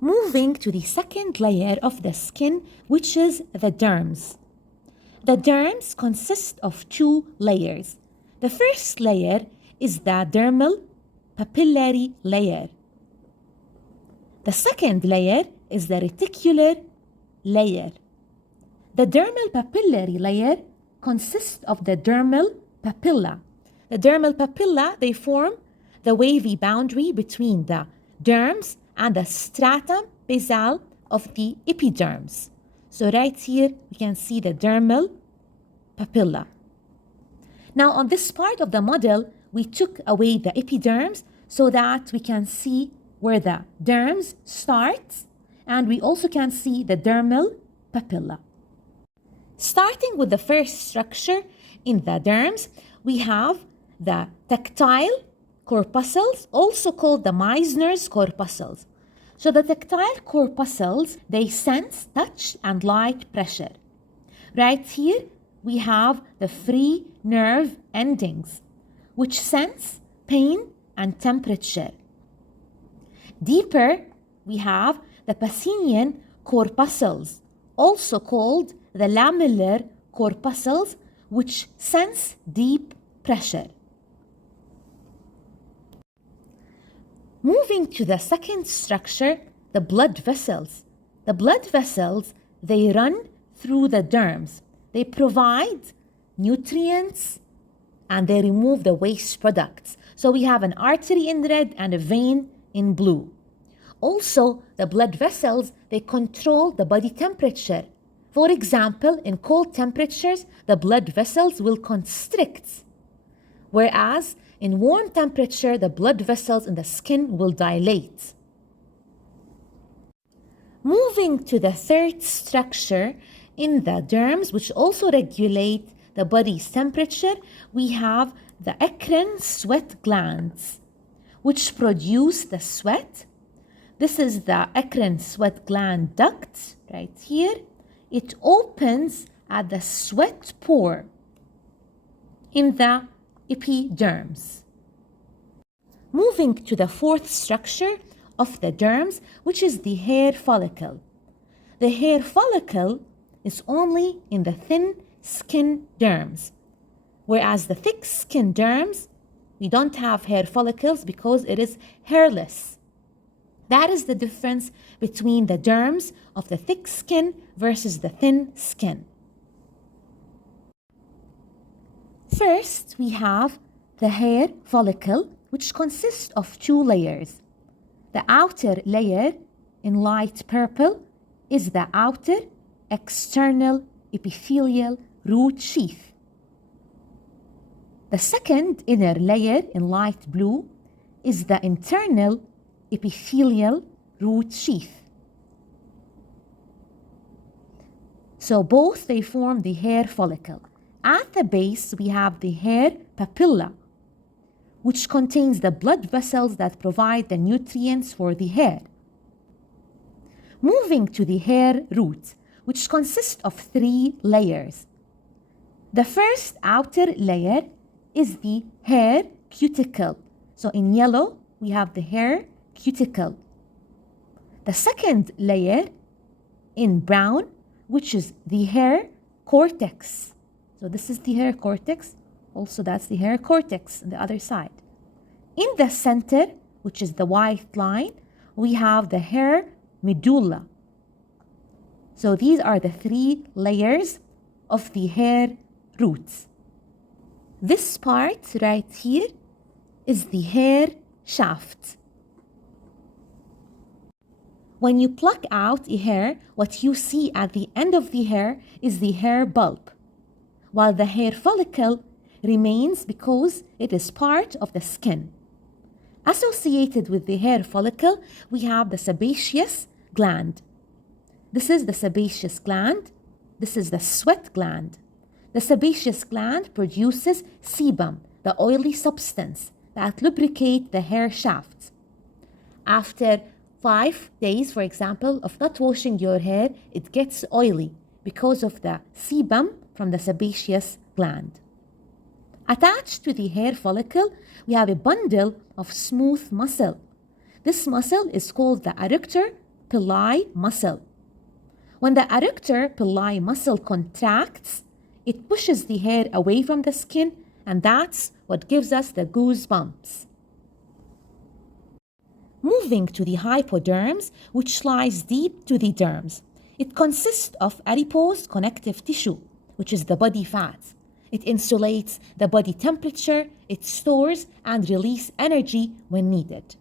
Moving to the second layer of the skin, which is the derms. The derms consist of two layers. The first layer is the dermal papillary layer. The second layer is the reticular layer. The dermal papillary layer consists of the dermal papilla. The dermal papilla, they form the wavy boundary between the derms and the stratum basal of the epidermis. So right here, we can see the dermal papilla. Now on this part of the model, we took away the epidermis so that we can see where the derms starts, and we also can see the dermal papilla. Starting with the first structure in the derms, we have the tactile corpuscles, also called the Meissner's corpuscles. So the tactile corpuscles, they sense touch and light pressure. Right here, we have the free nerve endings, which sense pain and temperature. Deeper, we have the Pacinian corpuscles, also called the lamellar corpuscles, which sense deep pressure. Moving to the second structure, the blood vessels. The blood vessels, they run through the derms. They provide nutrients and they remove the waste products. So we have an artery in red and a vein in blue. Also, the blood vessels, they control the body temperature. For example, in cold temperatures, the blood vessels will constrict, whereas in warm temperature, the blood vessels in the skin will dilate. Moving to the third structure in the derms, which also regulate the body's temperature, we have the eccrine sweat glands, which produce the sweat. This is the eccrine sweat gland duct right here. It opens at the sweat pore in the epidermis. Moving to the fourth structure of the derms, which is the hair follicle. The hair follicle is only in the thin skin derms, whereas the thick skin derms, we don't have hair follicles because it is hairless. That is the difference between the derms of the thick skin versus the thin skin. First, we have the hair follicle, which consists of two layers. The outer layer in light purple is the outer external epithelial root sheath. The second inner layer in light blue is the internal epithelial root sheath. So both they form the hair follicle. At the base, we have the hair papilla, which contains the blood vessels that provide the nutrients for the hair. Moving to the hair root, which consists of three layers. The first outer layer is the hair cuticle. So in yellow, we have the hair cuticle. The second layer in brown, which is the hair cortex. So this is the hair cortex. Also, that's the hair cortex on the other side. In the center, which is the white line, we have the hair medulla. So these are the three layers of the hair roots. This part right here is the hair shaft. When you pluck out a hair, what you see at the end of the hair is the hair bulb, while the hair follicle remains because it is part of the skin. Associated with the hair follicle, we have the sebaceous gland. This is the sebaceous gland. This is the sweat gland. The sebaceous gland produces sebum, the oily substance that lubricate the hair shaft. After 5 days, for example, of not washing your hair, it gets oily because of the sebum from the sebaceous gland. Attached to the hair follicle, we have a bundle of smooth muscle. This muscle is called the adductor pili muscle. When the adductor pili muscle contracts, it pushes the hair away from the skin, and that's what gives us the goosebumps. Moving to the hypoderms, which lies deep to the derms. It consists of adipose connective tissue, which is the body fat. It insulates the body temperature, it stores and releases energy when needed.